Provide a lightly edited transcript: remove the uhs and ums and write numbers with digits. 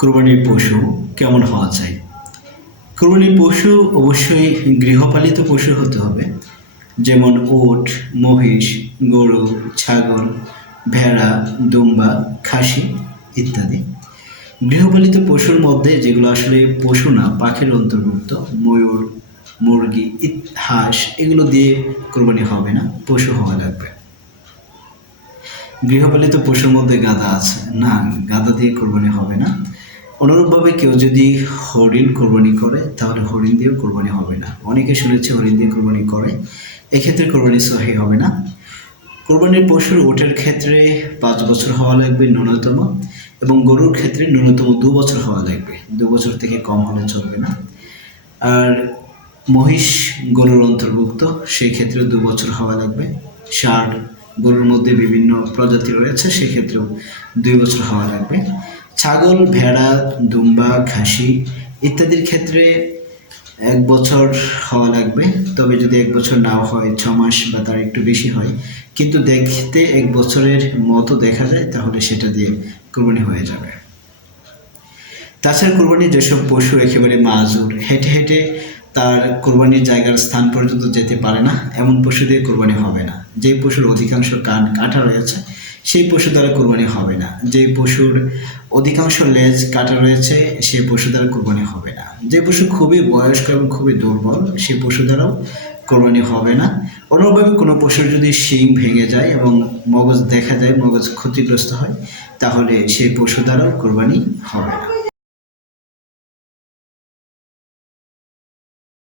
কোরবানির পশু কেমন হওয়া চাই? কোরবানির পশু অবশ্যই গৃহপালিত পশু হতে হবে। যেমন উট, মহিষ, গরু, ছাগল, ভেড়া, দুম্বা, খাসি ইত্যাদি। গৃহপালিত পশুর মধ্যে যেগুলো আসলে পশু না, পাখির অন্তর্ভুক্ত, ময়ূর, মুরগি, হাঁস এগুলো দিয়ে কোরবানি হবে না, পশু হওয়া লাগবে। গৃহপালিত পশুর মধ্যে গাধা আছে, না, গাধা দিয়ে কোরবানি হবে না। অনুরূপভাবে কেউ যদি হরিণ কোরবানি করে তাহলে হরিণ দিয়েও কোরবানি হবে না। অনেকে শুনেছে হরিণ দিয়ে কোরবানি করে, এক্ষেত্রে কোরবানি সহি হবে না। কোরবানির পশুর উটের ক্ষেত্রে 5 বছর হওয়া লাগবে ন্যূনতম, এবং গরুর ক্ষেত্রে ন্যূনতম 2 বছর হওয়া লাগবে, 2 বছর থেকে কম হলে চলবে না। আর মহিষ গরুর অন্তর্ভুক্ত, সেই ক্ষেত্রে 2 বছর হওয়া লাগবে। ষাঁড় গরুর মধ্যে বিভিন্ন প্রজাতি রয়েছে, সেক্ষেত্রেও 2 বছর হওয়া লাগবে। ছাগল, ভেড়া, দুম্বা, খাসি ইত্যাদির ক্ষেত্রে 1 বছর হওয়া লাগবে। তবে যদি 1 বছর নাও হয়, 6 মাস বা তার একটু বেশি হয়, কিন্তু দেখতে 1 বছরের মতো দেখা যায়, তাহলে সেটা দিয়ে কোরবানি হয়ে যাবে। তাছাড়া কোরবানির যেসব পশু একেবারে মাজুর, হেঁটে হেঁটে তার কোরবানির জায়গার স্থান পর্যন্ত যেতে পারে না, এমন পশু দিয়ে কোরবানি হবে না। যে পশুর অধিকাংশ কান কাটা রয়েছে সেই পশু দ্বারা কোরবানি হবে না। যে পশুর অধিকাংশ লেজ কাটা রয়েছে সেই পশু দ্বারা কোরবানি হবে না। যে পশু খুবই বয়স্ক এবং খুবই দুর্বল সেই পশু দ্বারাও কোরবানি হবে না। অনুরূপভাবে কোনো পশুর যদি শিং ভেঙে যায় এবং মগজ দেখা যায়, মগজ ক্ষতিগ্রস্ত হয়, তাহলে সেই পশু দ্বারাও কোরবানি হবে না।